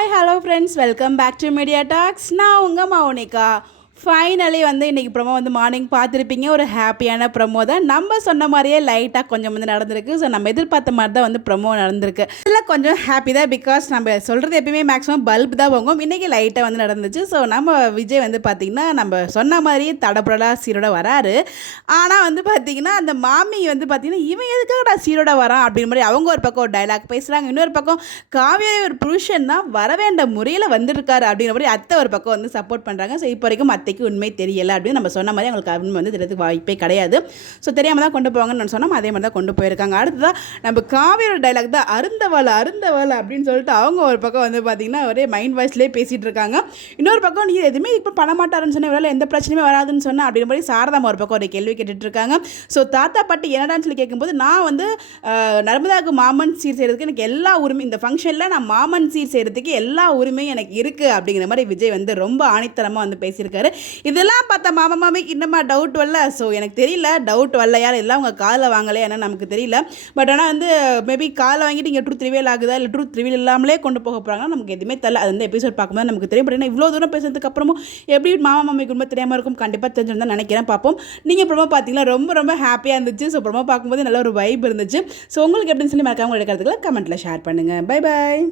Hi hello friends, welcome back to media talks. நான் உங்கள் Mounika. Finally இன்றைக்கி ப்ரொமோ மார்னிங் பார்த்துருப்பீங்க. ஒரு ஹாப்பியான ப்ரொமோ தான். நம்ம சொன்ன மாதிரியே லைட்டாக கொஞ்சம் நடந்திருக்கு. ஸோ நம்ம எதிர்பார்த்த மாதிரி தான் ப்ரொமோ நடந்திருக்கு. இதில் கொஞ்சம் ஹாப்பி தான். பிகாஸ் நம்ம சொல்கிறது எப்பயுமே மேக்ஸிமம் பல்ப் தான் வாங்குவோம். இன்றைக்கி லைட்டாக நடந்துச்சு. ஸோ நம்ம விஜய் பார்த்திங்கன்னா நம்ம சொன்ன மாதிரியே தடப்படலாக சீரோட வராரு. ஆனால் பார்த்திங்கன்னா அந்த மாமி பார்த்திங்கன்னா இவன் எதுக்காக சீரோட வரான் அப்படின்ற மாதிரி அவங்க ஒரு பக்கம் ஒரு டைலாக் பேசுகிறாங்க. இன்னொரு பக்கம் காவியா ஒரு புருஷன் தான் வர வேண்ட முறையில் வந்திருக்காரு அப்படின்ற மாதிரி அத்தை ஒரு பக்கம் சப்போர்ட் பண்ணுறாங்க. ஸோ இப்போ வரைக்கும் உண்மை தெரியல அப்படின்னு நம்ம சொன்ன மாதிரி அவங்களுக்கு உண்மை தெரியறதுக்கு வாய்ப்பே கிடையாது. ஸோ தெரியாமல் தான் கொண்டு போவாங்கன்னு நான் சொன்னோம். அதே மாதிரி தான் கொண்டு போயிருக்காங்க. அடுத்ததான் நம்ம காவியோட டைலாக் தான் அருந்தவளை அப்படின்னு சொல்லிட்டு அவங்க ஒரு பக்கம் பார்த்திங்கன்னா ஒரே மைண்ட் வாய்ஸ்லேயே பேசிகிட்டு இருக்காங்க. இன்னொரு பக்கம் நீ எதுவுமே இப்போ பண்ண மாட்டாருன்னு சொன்ன வேலை எந்த பிரச்சனையுமே வராதுன்னு சொன்னால் அப்படின்ற மாதிரி சாரதா ஒரு பக்கம் ஒரு கேள்வி கேட்டுட்டு இருக்காங்க. ஸோ தாத்தா பாட்டி என்னடான்னு சொல்லி கேட்கும்போது நான் நர்மதாவுக்கு மாமன் சீர் செய்கிறதுக்கு எனக்கு எல்லா உரிமை, இந்த ஃபங்க்ஷனில் நான் மாமன் சீர் செய்கிறதுக்கு எல்லா உரிமையும் எனக்கு இருக்குது அப்படிங்கிற மாதிரி விஜய் ரொம்ப ஆணித்தரமாக பேசியிருக்காரு. இதெல்லாம் பார்த்தா மாமிக்கு இன்னமா டவுட் வரல. ஸோ எனக்கு தெரியல டவுட் வரலையா எல்லாம் உங்கள் காலில் வாங்கலையா என்ன நமக்கு தெரியல. பட் ஆனால் மேபி காலை வாங்கிட்டு இங்கே ட்ரூத் ரிவீல் ஆகுதா இல்லை ட்ரூத் ரிவீல் இல்லாமலே கொண்டு போக போகிறாங்கன்னா நமக்கு எதுவுமே தெரியல. அது எபிசோட் பார்க்கும்போது நமக்கு தெரியும். பட் ஏன்னா இவ்வளோ தூரம் பேசுறதுக்கு அப்புறமும் எப்படி மாமிக்கு ரொம்ப தெரியாமல் இருக்கும். கண்டிப்பாக தெரிஞ்சிருந்தா நினைக்கிறேன். பார்ப்போம். நீங்கள் ப்ரோமோ பார்த்தீங்கன்னா ரொம்ப ஹாப்பியாக இருந்துச்சு. ஸோ ப்ரோமோ பார்க்கும்போது நல்ல ஒரு வைப் இருந்துச்சு. ஸோ உங்களுக்கு எப்படின்னு சொல்லி மறக்காம உங்களுடைய கருத்துக்களை கமெண்ட்டில் ஷேர் பண்ணுங்கள். Bye bye.